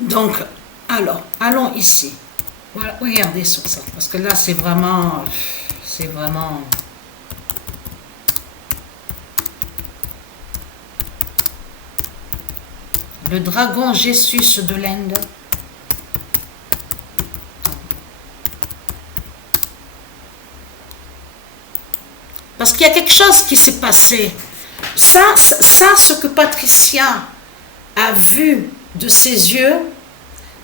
Donc, alors, allons ici. Voilà, regardez sur ça, parce que là, c'est vraiment... Le dragon Jésus de l'Inde. Parce qu'il y a quelque chose qui s'est passé. Ça, ce que Patricia a vu de ses yeux,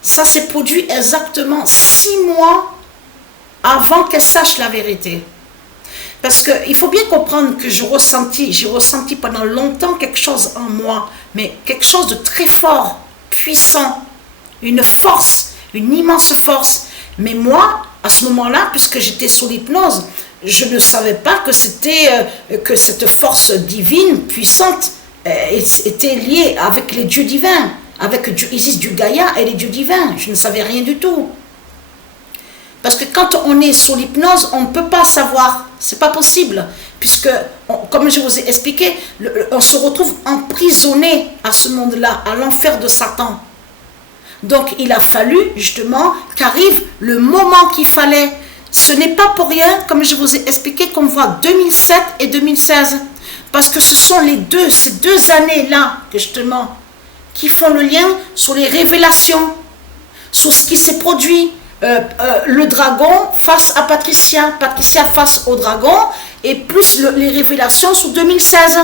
ça s'est produit exactement 6 mois avant qu'elle sache la vérité. Parce qu'il faut bien comprendre que j'ai ressenti pendant longtemps quelque chose en moi, mais quelque chose de très fort, puissant, une force, une immense force. Mais moi, à ce moment-là, puisque j'étais sous l'hypnose, je ne savais pas que que cette force divine, puissante, était liée avec les dieux divins, avec Isis du Gaïa et les dieux divins. Je ne savais rien du tout. Parce que quand on est sous l'hypnose, on ne peut pas savoir. C'est pas possible. Puisque, comme je vous ai expliqué, on se retrouve emprisonné à ce monde-là, à l'enfer de Satan. Donc, il a fallu, justement, qu'arrive le moment qu'il fallait. Ce n'est pas pour rien, comme je vous ai expliqué, qu'on voit 2007 et 2016. Parce que ce sont ces deux années-là, justement, qui font le lien sur les révélations, sur ce qui s'est produit. Le dragon face à Patricia, Patricia face au dragon, et plus les révélations sur 2016.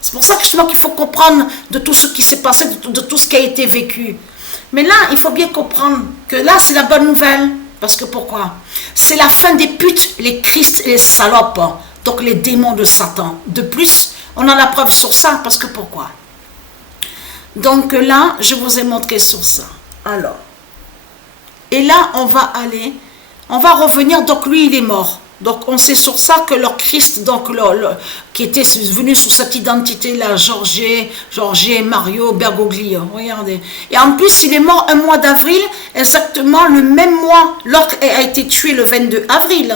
C'est pour ça que justement qu'il faut comprendre de tout ce qui s'est passé, de tout ce qui a été vécu. Mais là, il faut bien comprendre que là, c'est la bonne nouvelle. Parce que pourquoi? C'est la fin des putes, les Christ et les salopes, donc les démons de Satan. De plus, on a la preuve sur ça, parce que pourquoi? Donc là, je vous ai montré sur ça. Alors, et là, on va revenir, donc lui, il est mort. Donc, on sait sur ça que leur Christ, donc, qui était venu sous cette identité-là, Georges, Mario, Bergoglio, regardez. Et en plus, il est mort un mois d'avril, exactement le même mois. L'autre a été tué le 22 avril,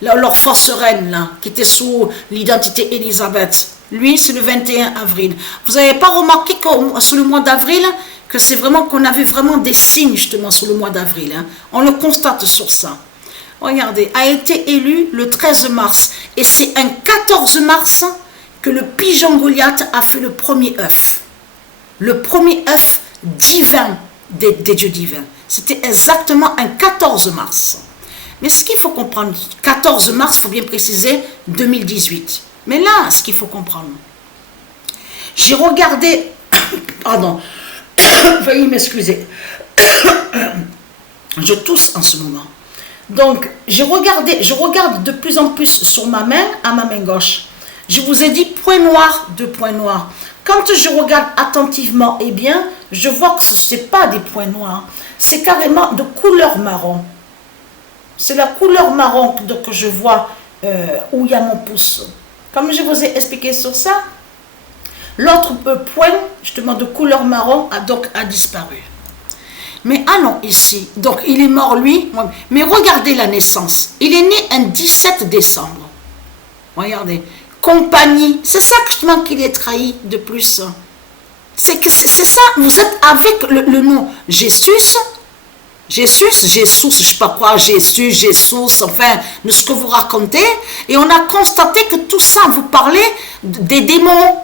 leur fausse reine, là, qui était sous l'identité Élisabeth. Lui, c'est le 21 avril. Vous n'avez pas remarqué que sous le mois d'avril, que c'est vraiment qu'on avait vraiment des signes justement sur le mois d'avril. Hein. On le constate sur ça. Regardez, a été élu le 13 mars. Et c'est un 14 mars que le pigeon Goliath a fait le premier œuf. Le premier œuf divin des dieux divins. C'était exactement un 14 mars. Mais ce qu'il faut comprendre, 14 mars, il faut bien préciser, 2018. Mais là, ce qu'il faut comprendre, j'ai regardé, pardon, veuillez m'excuser. Je tousse en ce moment. Donc, je regarde de plus en plus sur ma main, à ma main gauche. Je vous ai dit point noir, 2 points noirs. Quand je regarde attentivement, eh bien, je vois que ce n'est pas des points noirs. C'est carrément de couleur marron. C'est la couleur marron que je vois où il y a mon pouce. Comme je vous ai expliqué sur ça, l'autre point, justement de couleur marron, a disparu. Mais allons ici. Donc, il est mort, lui. Mais regardez la naissance. Il est né un 17 décembre. Regardez. Compagnie. C'est ça, justement, qu'il est trahi de plus. C'est ça. Vous êtes avec le nom Jésus, je sais pas quoi, Jésus, enfin, de ce que vous racontez. Et on a constaté que tout ça, vous parlez des démons.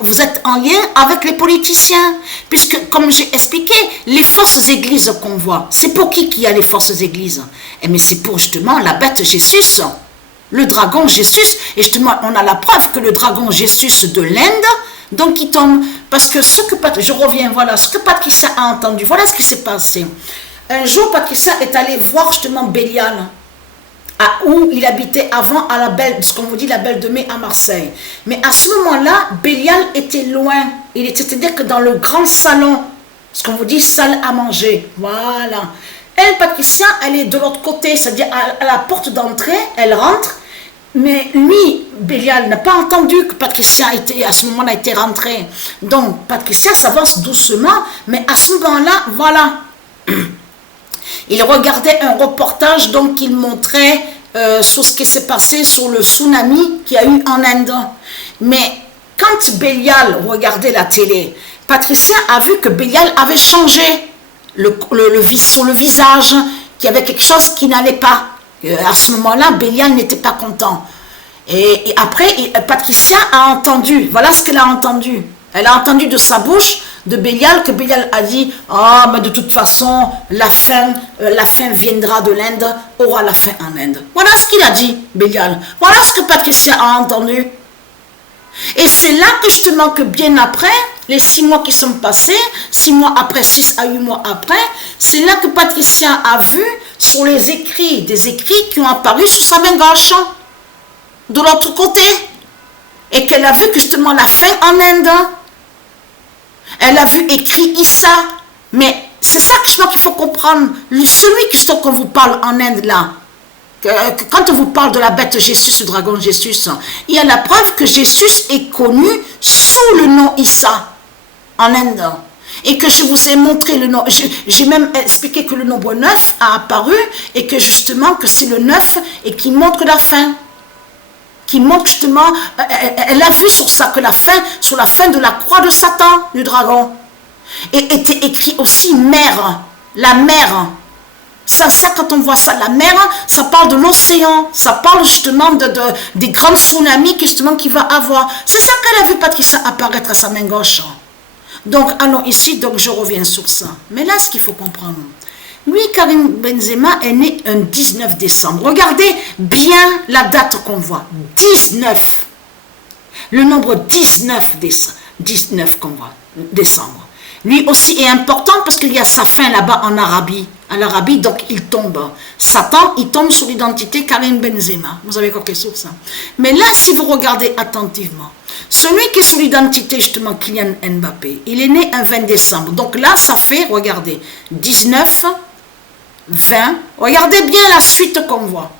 Vous êtes en lien avec les politiciens. Puisque, comme j'ai expliqué, les fausses églises qu'on voit, c'est pour qui qu'il y a les fausses églises? Eh bien, c'est pour justement la bête Jésus, le dragon Jésus. Et justement, on a la preuve que le dragon Jésus de l'Inde, donc il tombe. Parce que je reviens, voilà, ce que Patricia a entendu, voilà ce qui s'est passé. Un jour, Patricia est allée voir justement Bélial, où il habitait avant, ce qu'on vous dit, la Belle de Mai à Marseille. Mais à ce moment-là, Bélial était loin. C'est-à-dire que dans le grand salon, ce qu'on vous dit, salle à manger. Voilà. Elle, Patricia, elle est de l'autre côté, c'est-à-dire à la porte d'entrée, elle rentre. Mais lui, Bélial, n'a pas entendu que Patricia à ce moment-là était rentrée. Donc, Patricia s'avance doucement, mais à ce moment-là, voilà. Il regardait un reportage donc il montrait sur ce qui s'est passé sur le tsunami qu'il y a eu en Inde. Mais quand Bélial regardait la télé, Patricia a vu que Bélial avait changé. sur le visage, qu'il y avait quelque chose qui n'allait pas. À ce moment-là, Bélial n'était pas content. Et après, Patricia a entendu, voilà ce qu'elle a entendu. Elle a entendu de sa bouche, de Bélial, que Bélial a dit, ah, mais de toute façon, la fin viendra de l'Inde, aura la fin en Inde. Voilà ce qu'il a dit, Bélial. Voilà ce que Patricia a entendu. Et c'est là que justement que bien après, les 6 mois qui sont passés, 6 mois après, 6 à 8 mois après, c'est là que Patricia a vu sur les écrits, des écrits qui ont apparu sur sa main gauche, de l'autre côté, et qu'elle a vu justement la fin en Inde. Elle a vu écrit Issa, mais c'est ça justement qu'il faut comprendre. Celui justement qu'on vous parle en Inde là, quand on vous parle de la bête Jésus, le dragon Jésus, il y a la preuve que Jésus est connu sous le nom Issa en Inde. Et que je vous ai montré le nom, j'ai même expliqué que le nombre 9 a apparu et que justement que c'est le 9 et qui montre la fin. Qui montre justement, elle a vu sur ça que sur la fin de la croix de Satan, du dragon. Et était écrit aussi mer, la mer. Ça, quand on voit ça, la mer, ça parle de l'océan, ça parle justement des grands tsunamis justement qu'il va avoir. C'est ça qu'elle a vu Patricia apparaître à sa main gauche. Donc, allons ici, donc je reviens sur ça. Mais là, ce qu'il faut comprendre, lui, Karim Benzema est né un 19 décembre. Regardez bien la date qu'on voit. 19. Le nombre 19 qu'on voit, décembre. Lui aussi est important parce qu'il y a sa fin là-bas en Arabie. En Arabie, donc il tombe. Satan, il tombe sur l'identité Karim Benzema. Vous avez compris sur ça. Mais là, si vous regardez attentivement, celui qui est sous l'identité justement Kylian Mbappé, il est né un 20 décembre. Donc là, ça fait, regardez, 19, 20. Regardez bien la suite qu'on voit.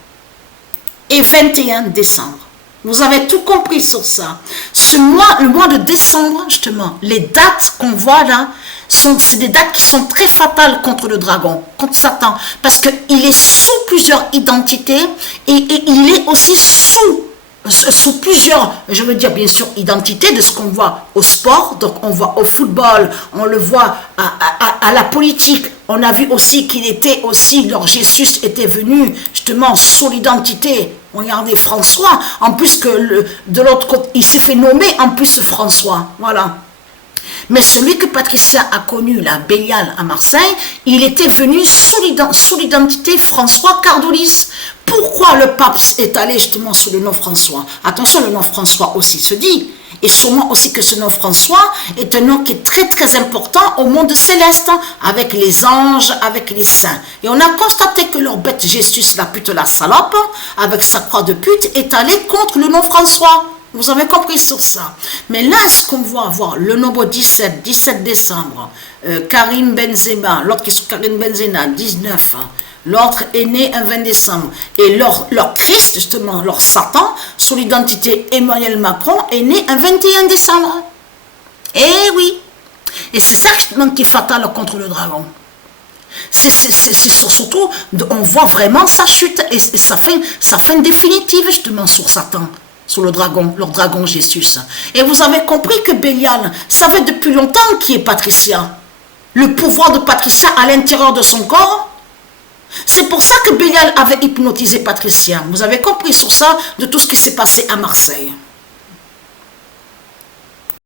Et 21 décembre. Vous avez tout compris sur ça. Ce mois, le mois de décembre, justement, les dates qu'on voit là, c'est des dates qui sont très fatales contre le dragon, contre Satan. Parce qu'il est sous plusieurs identités et il est aussi sous plusieurs, je veux dire bien sûr, identités de ce qu'on voit au sport. Donc on voit au football, on le voit à la politique. On a vu aussi qu'il était aussi, leur Jésus était venu justement sous l'identité. Regardez François, en plus que de l'autre côté, il s'est fait nommer en plus François, voilà. Mais celui que Patricia a connu, là, Bélial à Marseille, il était venu sous l'identité François Cardoulis. Pourquoi le pape est allé justement sous le nom François? Attention, le nom François aussi se dit. Et sûrement aussi que ce nom François est un nom qui est très très important au monde céleste, avec les anges, avec les saints. Et on a constaté que leur bête Jésus, la pute, la salope, avec sa croix de pute, est allé contre le nom François. Vous avez compris sur ça. Mais là, ce qu'on voit avoir, le nombre 17 décembre, Karim Benzema, l'autre qui est Karim Benzema, 19, l'autre est né un 20 décembre. Et leur Christ, justement, leur Satan, sous l'identité Emmanuel Macron, est né un 21 décembre. Eh oui. Et c'est ça justement qui est fatal contre le dragon. C'est surtout, on voit vraiment sa chute et sa fin définitive justement sur Satan. Sur leur dragon Jésus. Et vous avez compris que Bélial savait depuis longtemps qui est Patricia. Le pouvoir de Patricia à l'intérieur de son corps. C'est pour ça que Bélial avait hypnotisé Patricia. Vous avez compris sur ça de tout ce qui s'est passé à Marseille.